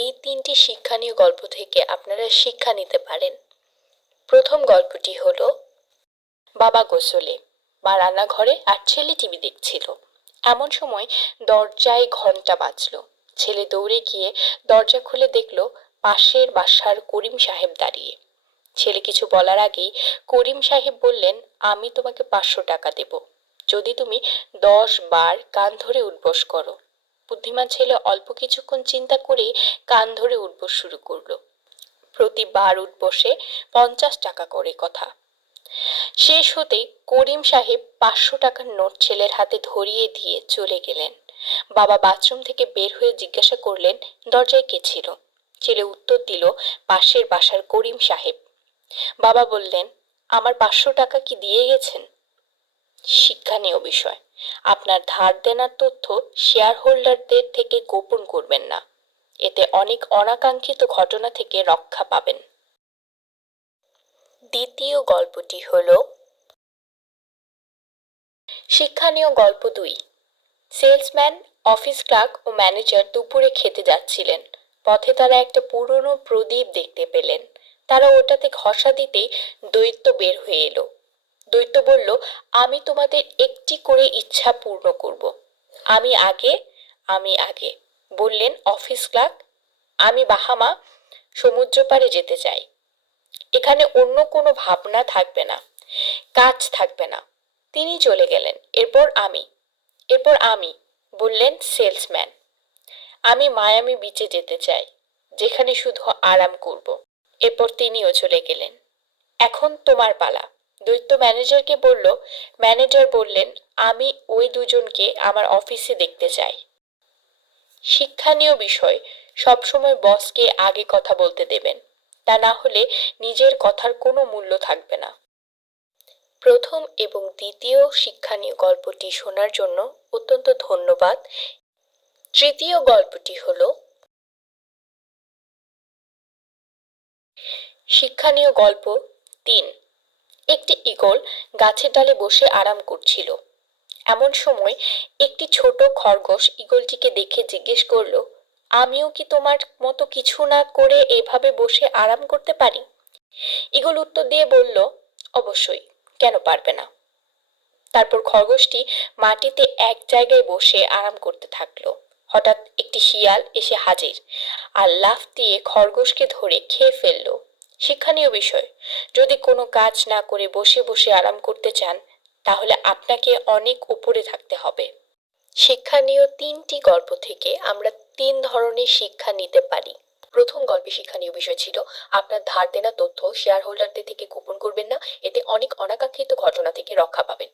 এই তিনটি শিক্ষণীয় গল্প থেকে আপনারা শিক্ষা নিতে পারেন। প্রথম গল্পটি হলো বাবা গোসলে বা রান্নাঘরে আর ছেলে টিভি দেখছিল। এমন সময় দরজায় ঘন্টা বাজলো। ছেলে দৌড়ে গিয়ে দরজা খুলে দেখলো পাশের বাসার করিম সাহেব দাঁড়িয়ে। ছেলে কিছু বলার আগেই করিম সাহেব বললেন, আমি তোমাকে 500 টাকা দেব যদি তুমি 10 বার কান ধরে উঠবস করো। বুদ্ধিমান ছেলে অল্প কিছুক্ষণ চিন্তা করেই কান ধরে উঠবস শুরু করলো। প্রতিবার উঠবসে 50 টাকা করে কথা। শেষ হতেই করিম সাহেব 500 টাকার নোট ছেলের হাতে ধরিয়ে দিয়ে চলে গেলেন। বাবা বাথরুম থেকে বের হয়ে জিজ্ঞাসা করলেন, দরজায় কে ছিল? ছেলে উত্তর দিল, পাশের বাসার করিম সাহেব। বাবা বললেন, আমার 500 টাকা কি দিয়ে গেছেন? শিক্ষণীয় বিষয়, আপনার ধার দেনার তথ্য শেয়ার হোল্ডারদের থেকে গোপন করবেন না। এতে অনেক অনাকাঙ্ক্ষিত ঘটনা থেকে রক্ষা পাবেন। দ্বিতীয় গল্পটি হলো শিক্ষণীয় গল্প 2। সেলসম্যান, অফিস ক্লার্ক ও ম্যানেজার দুপুরে খেতে যাচ্ছিলেন। পথে তারা একটা পুরনো প্রদীপ দেখতে পেলেন। তারা ওটাতে ঘষা দিতেই দৈত্য বের হয়ে এলো। দৈত্য বলল, আমি তোমাদের একটি করে ইচ্ছা পূর্ণ করব। আমি আগে, আমি আগে, বললেন অফিস ক্লার্ক। আমি বাহামা সমুদ্র পাড়ে যেতে চাই। এখানে অন্য কোনো ভাবনা থাকবে না, কাজ থাকবে না। তিনি চলে গেলেন। এরপর আমি, বললেন সেলসম্যান। আমি মায়ামি বিচে যেতে চাই, যেখানে শুধু আরাম করব। এরপর তিনিও চলে গেলেন। এখন তোমার পালা। দৈত্য ম্যানেজারকে বলল। ম্যানেজার বললেন, আমি ওই দুজনকে আমার অফিসে দেখতে চাই। শিক্ষণীয় বিষয়, সবসময় বসকে আগে কথা বলতে দেবেন। তা না হলে নিজের কথার কোনো মূল্য থাকবে না। প্রথম এবং দ্বিতীয় শিক্ষণীয় গল্পটি শোনার জন্য অত্যন্ত ধন্যবাদ। তৃতীয় গল্পটি হলো শিক্ষণীয় গল্প 3। একটি ঈগল গাছের ডালে বসে আরাম করছিল। এমন সময় একটি ছোট খরগোশ ঈগলটিকে দেখে জিজ্ঞেস করলো, আমিও কি তোমার মতো কিছু না করে এভাবে বসে আরাম করতে পারি? ঈগল উত্তর দিয়ে বলল, অবশ্যই, কেন পারবে না। তারপর খরগোশটি মাটিতে এক জায়গায় বসে আরাম করতে থাকলো। হঠাৎ একটি শিয়াল এসে হাজির আর লাফ দিয়ে খরগোশকে ধরে খেয়ে ফেললো। শিক্ষণীয় বিষয়, যদি কোনো কাজ না করে বসে বসে আরাম করতে চান, তাহলে আপনাকে অনেক উপরে থাকতে হবে। শিক্ষণীয় 3টি গল্প থেকে আমরা 3 ধরনের শিক্ষা নিতে পারি। প্রথম গল্পে শিক্ষণীয় বিষয় ছিল, আপনার ধার দেনা তথ্য শেয়ার হোল্ডারদের থেকে গোপন করবেন না, এতে অনেক অনাকাঙ্ক্ষিত ঘটনা থেকে রক্ষা পাবেন।